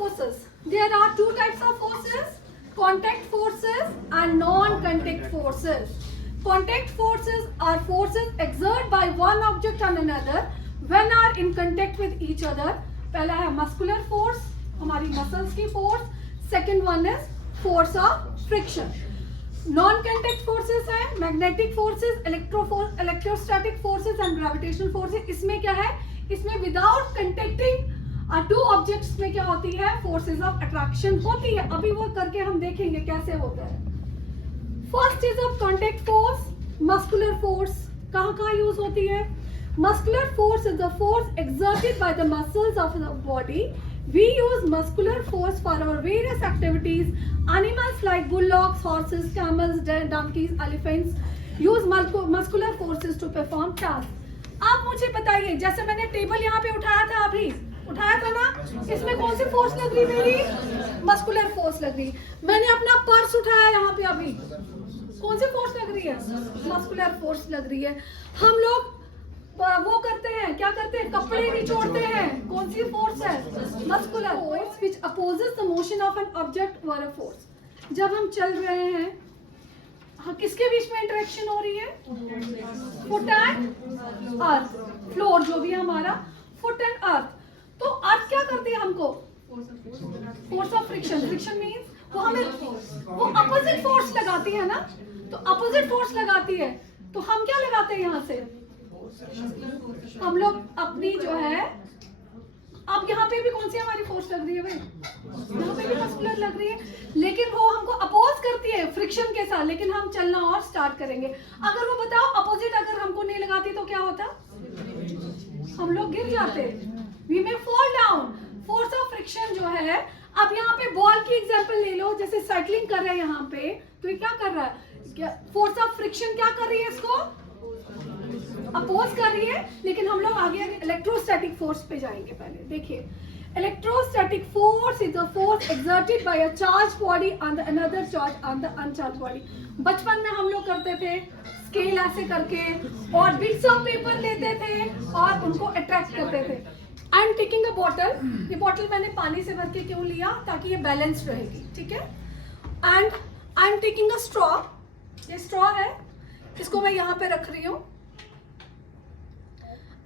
forces. There are two types of forces, contact forces and non-contact forces. Contact forces are forces exerted by one object on another when are in contact with each other. पहला है muscular force, हमारी muscles की force. Second one is force of friction. Non-contact forces है magnetic forces, electrostatic forces and gravitational forces. इसमें क्या है? इसमें without contacting two objects में क्या होती है? Forces of attraction होती है. अभी वो करके हम देखेंगे कैसे होता है. First is of contact force, muscular force. कहाँ यूज होती है? Muscular force is the force exerted by the muscles of the body. We use muscular force for our various activities. Animals like bullocks, horses, camels, donkeys, elephants use muscular forces to perform tasks. आप मुझे बताइए, जैसे मैंने table यहाँ पे उठाया था अभी, उठाया था ना, इसमें कौन सी फोर्स लग रही मेरी? मस्कुलर फोर्स लग रही. मैंने अपना पर्स उठाया यहाँ पे अभी, कौन सी फोर्स लग रही है? मस्कुलर फोर्स लग रही है. हम लोग वो करते हैं, क्या करते हैं? कपड़े निचोड़ते हैं, कौन सी फोर्स है? Muscular force which opposes the motion of an object और अ फोर्स. जब हम चल रहे हैं, हाँ, किसके बीच में इंटरेक्शन हो रही है? फुट एंड अर्थ, फ्लोर जो भी है हमारा, फुट एंड अर्थ. तो अर्थ क्या करती है हमको? Force of friction. Friction means वो हमें वो अपोजिट फोर्स लगाती है ना, तो अपोजिट फोर्स लगाती है, तो हम क्या लगाते हैं यहाँ से? हम लोग अपनी जो है, अब यहाँ पे भी कौन सी हमारी फोर्स लग रही है भाई? यहाँ पे भी मस्कुलर लग रही है, लेकिन वो हमको अपोज करती है फ्रिक्शन के साथ. लेकिन हम चलना और स्टार्ट करेंगे. अगर वो बताओ अपोजिट अगर हमको नहीं लगाती तो क्या होता? हम लोग गिर जाते, we may fall down. Force of friction जो है, अब यहाँ पे बॉल की एग्जांपल ले लो, जैसे साइकिलिंग कर रहे हैं यहाँ पे, तो ये क्या कर रहा है? फोर्स ऑफ फ्रिक्शन क्या कर रही है? इसको अपोज कर रही है. लेकिन हम लोग आगे इलेक्ट्रोस्टैटिक फोर्स पे जाएंगे. पहले देखिए, electrostatic force is the force exerted by a charge body on the another charge on the uncharged body. बचपन में हम लोग करते थे स्केल ऐसे करके, और बिट्स ऑफ पेपर लेते थे और उनको अट्रैक्ट करते थे. I am taking a bottle. ये बॉटल मैंने पानी से भर के क्यों लिया? ताकि ये बैलेंस रहेगी, ठीक है. And I am taking a straw. ये स्ट्रॉ है, इसको मैं यहाँ पे रख रही हूँ.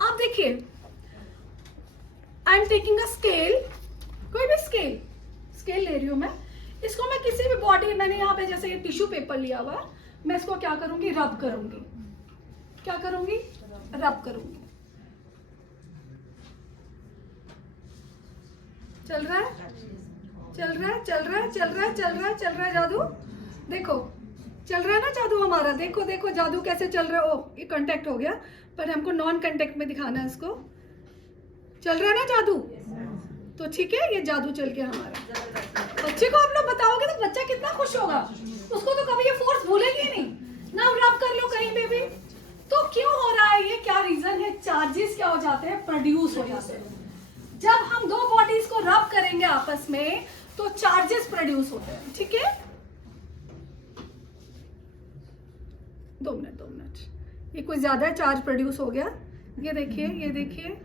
आप देखिए, I am taking a scale, कोई भी स्केल ले रही हूँ मैं. इसको मैं किसी भी बॉडी, मैंने यहाँ पे जैसे ये टिश्यू पेपर लिया हुआ, मैं इसको क्या करूंगी? रब करूंगी. क्या करूंगी? रब करूंगी. चल रहा है, चल रहा है, चल रहा है, चल रहा है, चल रहा है, चल रहा है जादू. देखो चल रहा है ना जादू हमारा. देखो देखो जादू कैसे चल रहा है. ओ, ये कांटेक्ट हो गया, पर हमको नॉन कांटेक्ट में दिखाना है इसको. चल रहा है ना जादू, तो ठीक है, ये जादू चल गया हमारा. बच्चे को आप लोग बताओगे तो बच्चा कितना खुश होगा. उसको तो कभी ये फोर्स भूलेगी नहीं ना. रब कर लो कहीं पे भी. तो क्यों हो रहा है ये? क्या रीजन है? चार्जेस क्या हो जाते हैं? प्रोड्यूस हो जाते हैं. जब हम दो बॉडीज को रब करेंगे आपस में, तो चार्जेस प्रोड्यूस होते हैं, ठीक है. 2 मिनट. ये कुछ ज्यादा चार्ज प्रोड्यूस हो गया. ये देखिए, ये देखिए,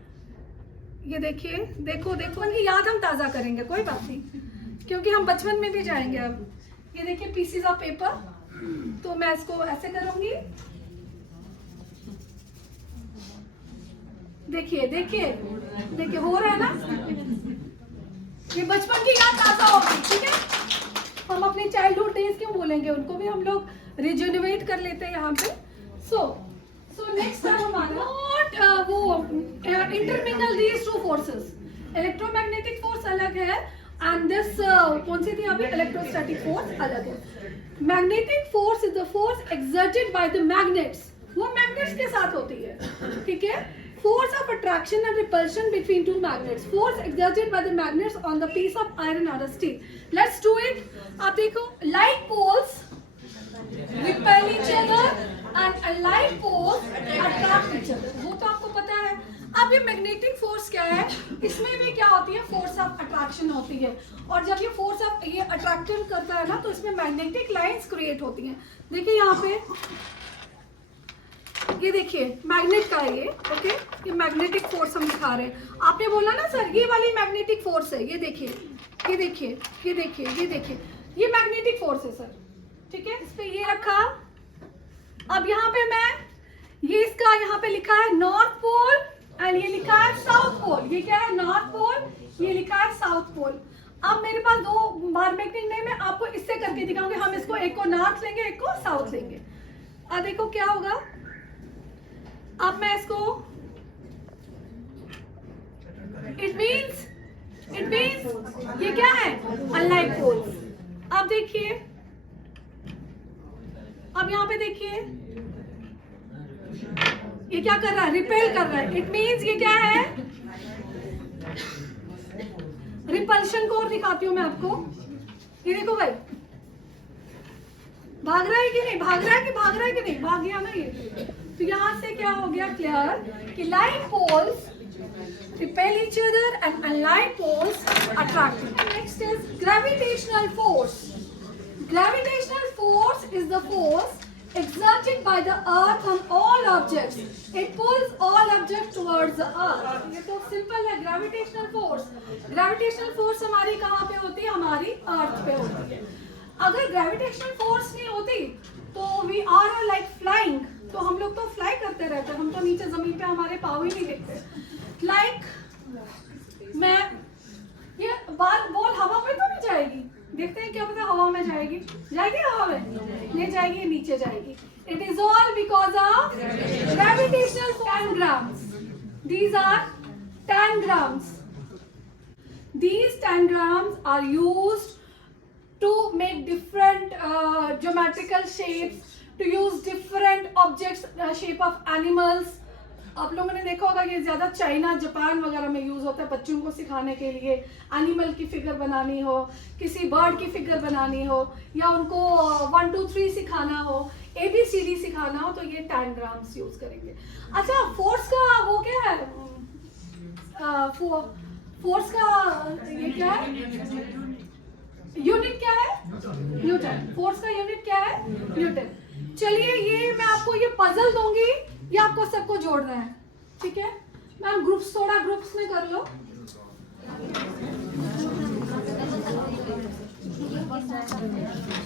ये देखिए, देखो देखो, उनकी याद हम ताजा करेंगे, कोई बात नहीं, क्योंकि हम बचपन में भी जाएंगे अब. ये देखिए पीसीज ऑफ पेपर. तो मैं इसको ऐसे करूंगी. देखिए देखिए देखिए, हो रहा है ना. ये बचपन की याद ताजा होगी, ठीक है. हम अपने चाइल्डहुड डेज क्यों बोलेंगे, उनको भी हम लोग रिजेनरेट कर लेते हैं यहाँ पे. सो नेक्स्ट है हमारा वो intermingle these two forces. Electromagnetic force अलग है, एंड दिस कौन सी थी अभी? इलेक्ट्रोस्टैटिक फोर्स अलग है. Magnetic force is the force exerted by the magnets. वो मैग्नेट्स के साथ होती है, ठीक है. Force of attraction and repulsion between two magnets. Force exerted by the magnets on the piece of iron or a steel. Let's do it. आप देखो, like poles repel each other and alike poles attract each other. वो तो आपको पता है. अब ये magnetic force क्या है? इसमें भी क्या होती है? फोर्स ऑफ अट्रैक्शन होती है. और जब ये फोर्स ऑफ ये अट्रैक्शन करता है ना, तो इसमें मैग्नेटिक लाइंस क्रिएट होती हैं. देखिए यहाँ पे ये देखिए मैग्नेट का है ये, ओके, ये मैग्नेटिक फोर्स हम दिखा रहे हैं। आपने बोला ना सर ये वाली मैग्नेटिक फोर्स है, ये देखिए ये देखिए ये देखिए ये देखिए, ये मैग्नेटिक फोर्स है सर, ठीक है। इस पे ये रखा, अब यहाँ पे मैं ये इसका यहाँ पे लिखा है नॉर्थ पोल एंड ये लिखा है साउथ पोल। ये क्या है, नॉर्थ पोल, ये लिखा है साउथ पोल। अब मेरे पास दो बार मैग्नेट नहीं, मैं आपको इससे करके दिखाऊंगी। हम इसको एक को नॉर्थ लेंगे, एक को साउथ लेंगे। अब देखो क्या होगा, अब मैं इसको इट मीन्स ये क्या है, अनलाइक पोल्स। अब देखिए, अब यहाँ पे देखिए ये क्या कर रहा है, रिपेल कर रहा है। इट मीन्स ये क्या है, रिपल्शन कोर दिखाती हूँ मैं आपको। ये देखो भाई, भाग रहा है कि नहीं, भाग रहा है कि भाग रहा है कि नहीं, भाग गया ना ये। तो यहाँ से क्या हो गया क्लियर कि like poles repel each other and unlike poles attract. Next is gravitational force. Gravitational force is the force exerted by the earth on all objects. It pulls all objects towards the earth. ये तो simple है, gravitational force. Gravitational force हमारी कहाँ पे होती है, हमारी अर्थ पे होती है। अगर ग्रेविटेशनल फोर्स नहीं होती तो वी आर लाइक फ्लाइंग, तो हम लोग तो फ्लाई करते रहते, हम तो नीचे जमीन पे हमारे पाँव ही नहीं दिखते। लाइक मैं ये बॉल हवा में तो नहीं जाएगी, देखते हैं क्या पता हवा में जाएगी, जाएगी हवा में नहीं जाएगी, नीचे जाएगी। It is all because of gravitational tangrams. These are tangrams. These tangrams are used to make different geometrical shapes, to use different objects, shape of animals. आप लोगों ने देखा होगा ये ज्यादा चाइना जापान वगैरह में यूज होता है बच्चों को सिखाने के लिए। एनिमल की फिगर बनानी हो, किसी बर्ड की फिगर बनानी हो, या उनको 1 2 3 सिखाना हो, ABCD सिखाना हो, तो ये टैनग्राम्स यूज करेंगे। अच्छा, फोर्स का वो क्या है, फोर्स का ये क्या है, यूनिट क्या है, न्यूटन। फोर्स का यूनिट क्या है, न्यूटन। चलिए ये मैं आपको ये पजल दूंगी, ये आपको सबको जोड़ना है, ठीक है। मैम ग्रुप्स, थोड़ा ग्रुप्स में कर लो।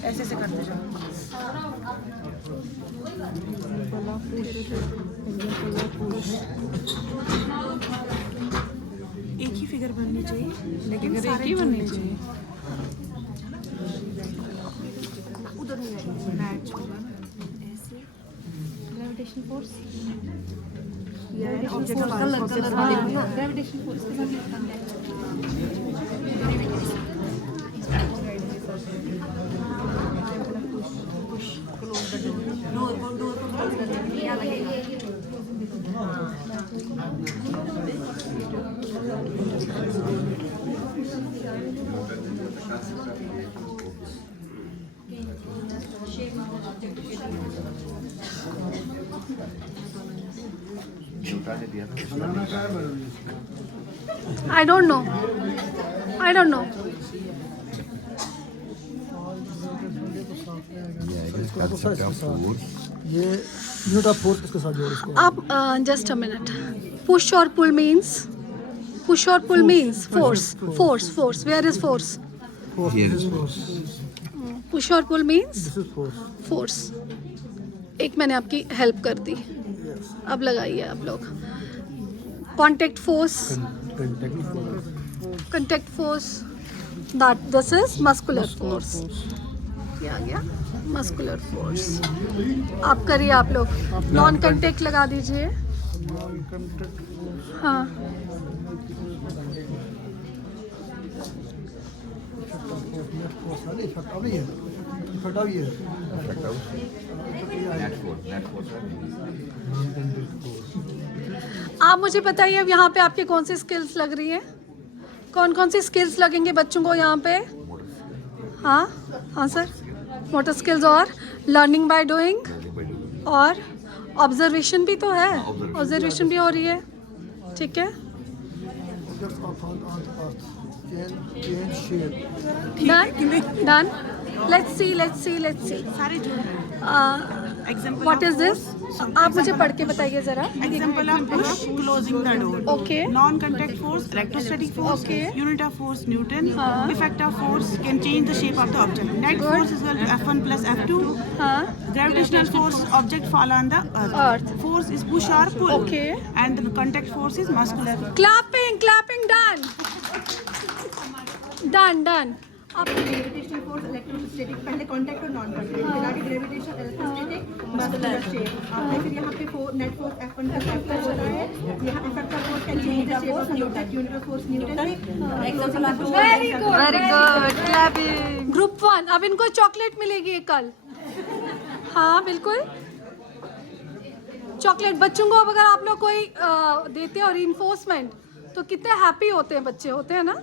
ऐसे से करते जाओ। एक ही फिगर बननी चाहिए, लेकिन एक ही बननी चाहिए। उधर मैच होगा ना ऐसे। ग्रेविटेशन फोर्स ग्रेविटेशन फोर्स के साथ I don't know. ये यूनिट ऑफ फोर्स किसके साथ जोड़ इसको? आप जस्ट अ मिनट। पुश और pull means force. Where is force? Push और pull means this is force. Force. एक मैंने आपकी हेल्प कर दी, अब लगाइए आप लोग। Contact force, contact force, that this is muscular force. क्या गया, muscular force। आप करिए, आप लोग नॉन कंटेक्ट लगा दीजिए। हाँ, आप मुझे बताइए अब यहाँ पे आपके कौन सी स्किल्स लग रही हैं, कौन सी स्किल्स लगेंगे बच्चों को यहाँ पे? हाँ सर, मोटर स्किल्स और लर्निंग बाय डूइंग और ऑब्जर्वेशन भी तो है, ऑब्जर्वेशन भी हो रही है, ठीक है। डन। Let's see. सारे जो व्हाट इज दिस? आप मुझे पढ़ के बताइए जरा. Example of push, closing the door. Okay. Non-contact force, electrostatic force. Okay. Unit of force, Newton. हाँ. Effect of force can change the shape of the object. Net Good. force is equal to F1 plus F2. हाँ. Gravitational force, object fall on the earth. Earth. Force is push or pull. Okay. And the contact force is muscular. Clapping, clapping, done. Done. अब gravitational force electrostatic पहले contact और non contact फिर आगे gravitation electrostatic muscular shape आपने फिर यहाँ पे net force F1 plus F2 होता है यहाँ effect of force can change the shape of Newton unit of force Newton example of very good. Very good. Clapping. Group 1 अब इनको चॉकलेट मिलेगी कल. हाँ बिल्कुल चॉकलेट. बच्चों को अब अगर आप लोग कोई देते हो रीइंफोर्समेंट तो कितने हैप्पी होते हैं बच्चे, होते हैं ना.